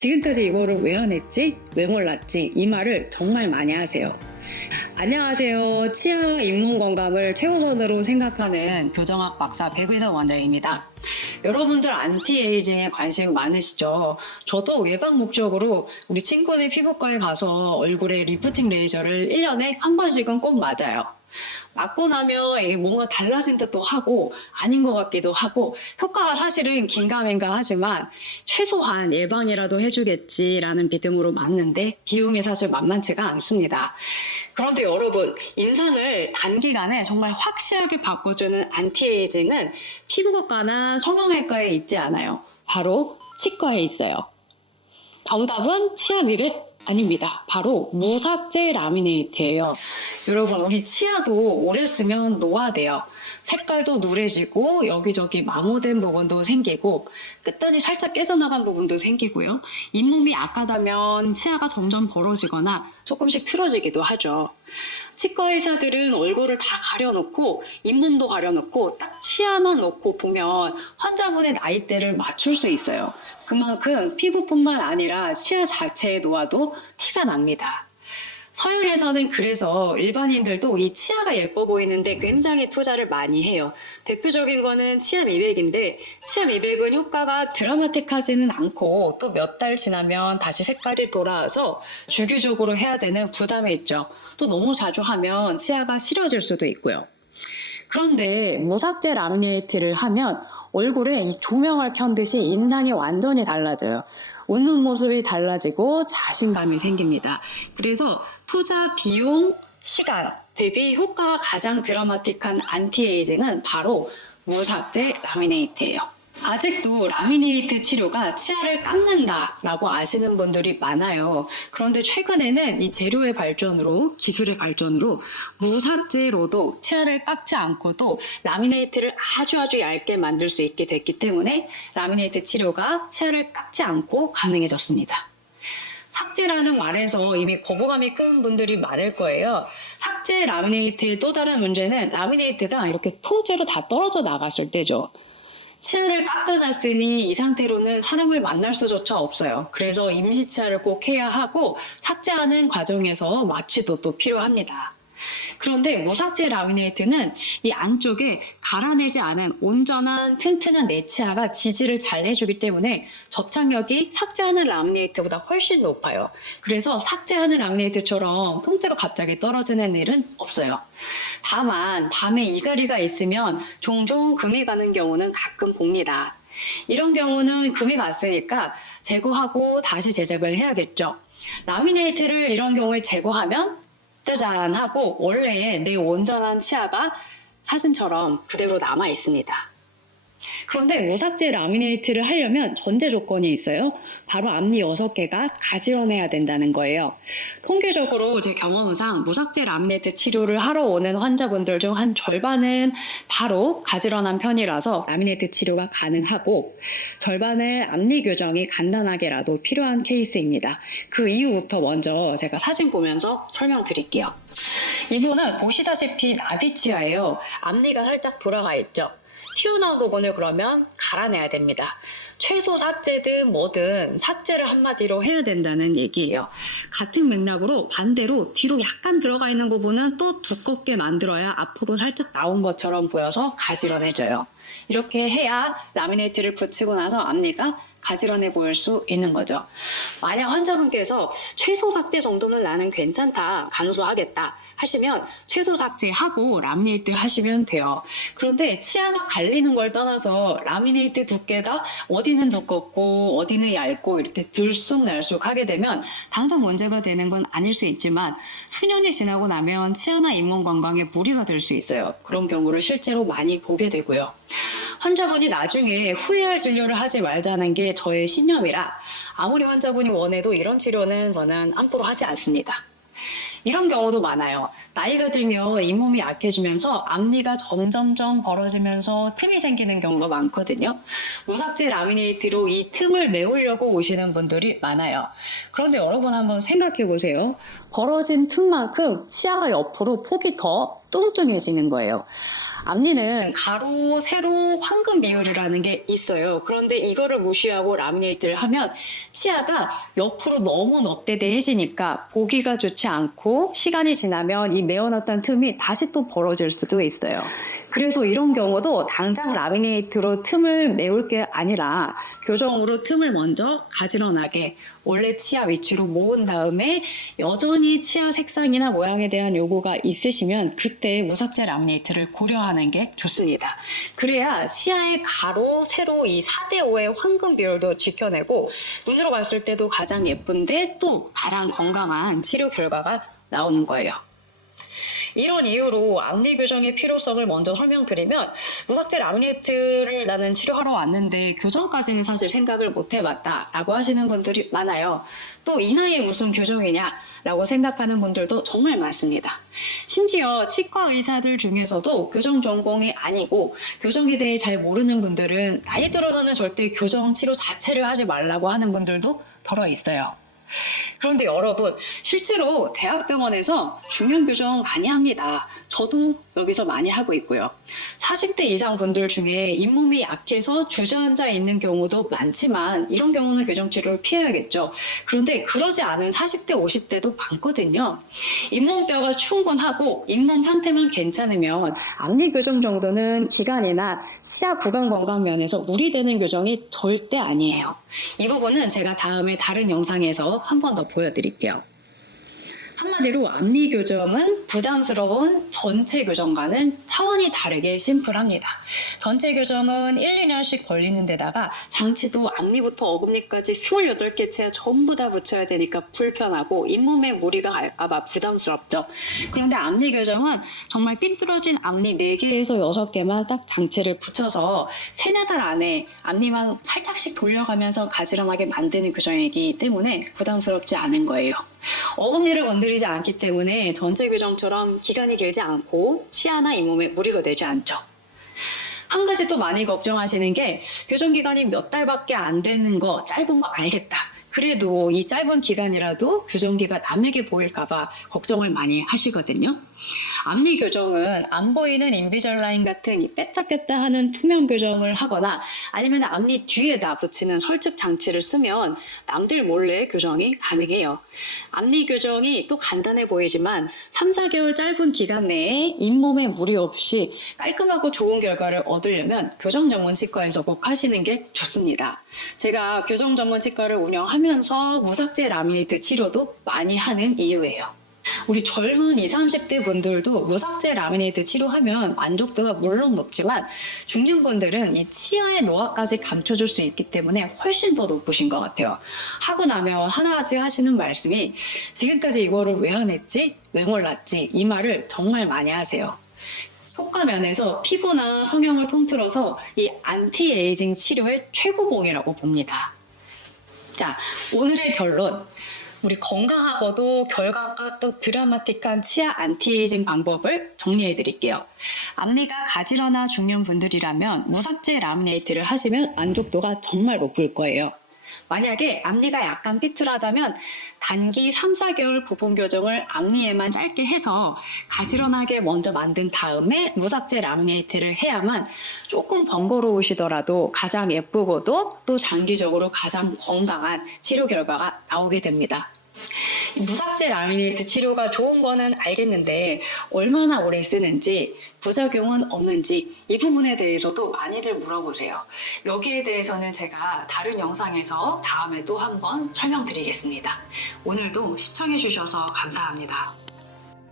지금까지 이거를 왜 안 했지? 왜 몰랐지? 이 말을 정말 많이 하세요. 안녕하세요. 치아와 잇몸 건강을 최우선으로 생각하는 교정학 박사 백의선 원장입니다. 여러분들 안티에이징에 관심 많으시죠? 저도 예방 목적으로 우리 친구네 피부과에 가서 얼굴에 리프팅 레이저를 1년에 한 번씩은 꼭 맞아요. 맞고 나면 뭔가 달라진 듯도 하고 아닌 것 같기도 하고 효과가 사실은 긴가민가 하지만 최소한 예방이라도 해주겠지라는 믿음으로 맞는데 비용이 사실 만만치가 않습니다. 그런데 여러분, 인상을 단기간에 정말 확실하게 바꿔주는 안티에이징은 피부과나 성형외과에 있지 않아요. 바로 치과에 있어요. 정답은 치아 미백 아닙니다. 바로 무삭제 라미네이트예요. 여러분, 우리 치아도 오래 쓰면 노화돼요. 색깔도 누래지고 여기저기 마모된 부분도 생기고 끝단이 살짝 깨져나간 부분도 생기고요. 잇몸이 약하다면 치아가 점점 벌어지거나 조금씩 틀어지기도 하죠. 치과 의사들은 얼굴을 다 가려놓고 잇몸도 가려놓고 딱 치아만 놓고 보면 환자분의 나이대를 맞출 수 있어요. 그만큼 피부뿐만 아니라 치아 자체의 노화도 티가 납니다. 서양에서는 그래서 일반인들도 이 치아가 예뻐 보이는데 굉장히 투자를 많이 해요. 대표적인 거는 치아 미백인데 치아 미백은 효과가 드라마틱하지는 않고 또 몇 달 지나면 다시 색깔이 돌아와서 주기적으로 해야 되는 부담이 있죠. 또 너무 자주 하면 치아가 시려질 수도 있고요. 그런데 무삭제 라미네이트를 하면 얼굴에 이 조명을 켠 듯이 인상이 완전히 달라져요. 웃는 모습이 달라지고 자신감이 생깁니다. 그래서 투자 비용, 시간 대비 효과가 가장 드라마틱한 안티에이징은 바로 무삭제 라미네이트예요. 아직도 라미네이트 치료가 치아를 깎는다라고 아시는 분들이 많아요. 그런데 최근에는 이 재료의 발전으로, 기술의 발전으로 무삭제로도 치아를 깎지 않고도 라미네이트를 아주 얇게 만들 수 있게 됐기 때문에 라미네이트 치료가 치아를 깎지 않고 가능해졌습니다. 삭제라는 말에서 이미 거부감이 큰 분들이 많을 거예요. 삭제 라미네이트의 또 다른 문제는 라미네이트가 이렇게 통째로 다 떨어져 나갔을 때죠. 치아를 깎아놨으니 이 상태로는 사람을 만날 수조차 없어요. 그래서 임시 치아를 꼭 해야 하고 삭제하는 과정에서 마취도 또 필요합니다. 그런데 무삭제 라미네이트는 이 안쪽에 갈아내지 않은 온전한 튼튼한 내 치아가 지지를 잘 해주기 때문에 접착력이 삭제하는 라미네이트보다 훨씬 높아요. 그래서 삭제하는 라미네이트처럼 통째로 갑자기 떨어지는 일은 없어요. 다만 밤에 이갈이가 있으면 종종 금이 가는 경우는 가끔 봅니다. 이런 경우는 금이 갔으니까 제거하고 다시 제작을 해야겠죠. 라미네이트를 이런 경우에 제거하면 짜잔 하고 원래의 내 온전한 치아가 사진처럼 그대로 남아 있습니다. 그런데 무삭제 라미네이트를 하려면 전제 조건이 있어요. 바로 앞니 6개가 가지런해야 된다는 거예요. 통계적으로 제 경험상 무삭제 라미네이트 치료를 하러 오는 환자분들 중 한 절반은 바로 가지런한 편이라서 라미네이트 치료가 가능하고 절반은 앞니 교정이 간단하게라도 필요한 케이스입니다. 그 이후부터 먼저 제가 사진 보면서 설명드릴게요. 이분은 보시다시피 나비치아예요. 앞니가 살짝 돌아가 있죠. 튀어나온 부분을 그러면 갈아내야 됩니다. 최소 삭제든 뭐든 삭제를 한마디로 해야 된다는 얘기예요. 같은 맥락으로 반대로 뒤로 약간 들어가 있는 부분은 또 두껍게 만들어야 앞으로 살짝 나온 것처럼 보여서 가지런해져요. 이렇게 해야 라미네이트를 붙이고 나서 앞니가 가지런해 보일 수 있는 거죠. 만약 환자분께서 최소 삭제 정도는 나는 괜찮다, 감수하겠다 하시면 최소 삭제하고 라미네이트 하시면 돼요. 그런데 치아가 갈리는 걸 떠나서 라미네이트 두께가 어디는 두껍고 어디는 얇고 이렇게 들쑥날쑥 하게 되면 당장 문제가 되는 건 아닐 수 있지만 수년이 지나고 나면 치아나 잇몸 건강에 무리가 될 수 있어요. 그런 경우를 실제로 많이 보게 되고요. 환자분이 나중에 후회할 진료를 하지 말자는 게 저의 신념이라 아무리 환자분이 원해도 이런 치료는 저는 함부로 하지 않습니다. 이런 경우도 많아요. 나이가 들면 잇몸이 약해지면서 앞니가 점점점 벌어지면서 틈이 생기는 경우가 많거든요. 무삭제 라미네이트로 이 틈을 메우려고 오시는 분들이 많아요. 그런데 여러분 한번 생각해 보세요. 벌어진 틈만큼 치아가 옆으로 폭이 더 뚱뚱해지는 거예요. 앞니는 가로, 세로, 황금 비율이라는 게 있어요. 그런데 이거를 무시하고 라미네이트를 하면 치아가 옆으로 너무 넙대대해지니까 보기가 좋지 않고 시간이 지나면 이 메어놨던 틈이 다시 또 벌어질 수도 있어요. 그래서 이런 경우도 당장 라미네이트로 틈을 메울 게 아니라 교정으로 틈을 먼저 가지런하게 원래 치아 위치로 모은 다음에 여전히 치아 색상이나 모양에 대한 요구가 있으시면 그때 무삭제 라미네이트를 고려하는 게 좋습니다. 그래야 치아의 가로, 세로 이 4대5의 황금 비율도 지켜내고 눈으로 봤을 때도 가장 예쁜데 또 가장 건강한 치료 결과가 나오는 거예요. 이런 이유로 앞니 교정의 필요성을 먼저 설명드리면 무삭제 라미네이트를 나는 치료하러 왔는데 교정까지는 사실 생각을 못 해봤다 라고 하시는 분들이 많아요. 또 이 나이에 무슨 교정이냐 라고 생각하는 분들도 정말 많습니다. 심지어 치과 의사들 중에서도 교정 전공이 아니고 교정에 대해 잘 모르는 분들은 나이 들어서는 절대 교정 치료 자체를 하지 말라고 하는 분들도 덜어 있어요. 그런데 여러분, 실제로 대학병원에서 중형 교정 많이 합니다. 저도 여기서 많이 하고 있고요. 40대 이상 분들 중에 잇몸이 약해서 주저앉아 있는 경우도 많지만 이런 경우는 교정 치료를 피해야겠죠. 그런데 그러지 않은 40대, 50대도 많거든요. 잇몸뼈가 충분하고 잇몸 상태만 괜찮으면 앞니 교정 정도는 기간이나 치아 구강 건강 면에서 무리되는 교정이 절대 아니에요. 이 부분은 제가 다음에 다른 영상에서 한 번 더 보여드릴게요. 한마디로 앞니 교정은 부담스러운 전체 교정과는 차원이 다르게 심플합니다. 전체 교정은 1, 2년씩 걸리는 데다가 장치도 앞니부터 어금니까지 28개 치아 전부 다 붙여야 되니까 불편하고 잇몸에 무리가 갈까봐 부담스럽죠. 그런데 앞니 교정은 정말 삐뚤어진 앞니 4개에서 6개만 딱 장치를 붙여서 3, 4달 안에 앞니만 살짝씩 돌려가면서 가지런하게 만드는 교정이기 때문에 부담스럽지 않은 거예요. 어금니를 건드리지 않기 때문에 전체 교정처럼 기간이 길지 않고 치아나 잇몸에 무리가 되지 않죠. 한 가지 또 많이 걱정하시는 게 교정 기간이 몇 달밖에 안 되는 거 짧은 거 알겠다. 그래도 이 짧은 기간이라도 교정기가 남에게 보일까봐 걱정을 많이 하시거든요. 앞니 교정은 안 보이는 인비절라인 같은 이 뺐다 꼈다 하는 투명 교정을 하거나 아니면 앞니 뒤에다 붙이는 설측 장치를 쓰면 남들 몰래 교정이 가능해요. 앞니 교정이 또 간단해 보이지만 3, 4개월 짧은 기간 내에 잇몸에 무리 없이 깔끔하고 좋은 결과를 얻으려면 교정 전문 치과에서 꼭 하시는 게 좋습니다. 제가 교정 전문 치과를 운영하면서 무삭제 라미네이트 치료도 많이 하는 이유예요. 우리 젊은 20, 30대 분들도 무삭제 라미네이트 치료하면 만족도가 물론 높지만 중년분들은 이 치아의 노화까지 감춰줄 수 있기 때문에 훨씬 더 높으신 것 같아요. 하고 나면 하나같이 하시는 말씀이 지금까지 이거를 왜 안 했지? 왜 몰랐지? 이 말을 정말 많이 하세요. 효과 면에서 피부나 성형을 통틀어서 이 안티에이징 치료의 최고봉이라고 봅니다. 자, 오늘의 결론. 우리 건강하고도 결과가 또 드라마틱한 치아 안티에이징 방법을 정리해 드릴게요. 앞니가 가지런한 중년분들이라면 무삭제 라미네이트를 하시면 만족도가 정말 높을 거예요. 만약에 앞니가 약간 삐뚤하다면 단기 3, 4개월 부분 교정을 앞니에만 짧게 해서 가지런하게 먼저 만든 다음에 무삭제 라미네이트를 해야만 조금 번거로우시더라도 가장 예쁘고도 또 장기적으로 가장 건강한 치료 결과가 나오게 됩니다. 무삭제 라미네이트 치료가 좋은 거는 알겠는데 얼마나 오래 쓰는지 부작용은 없는지 이 부분에 대해서도 많이들 물어보세요. 여기에 대해서는 제가 다른 영상에서 다음에 또 한번 설명드리겠습니다. 오늘도 시청해 주셔서 감사합니다.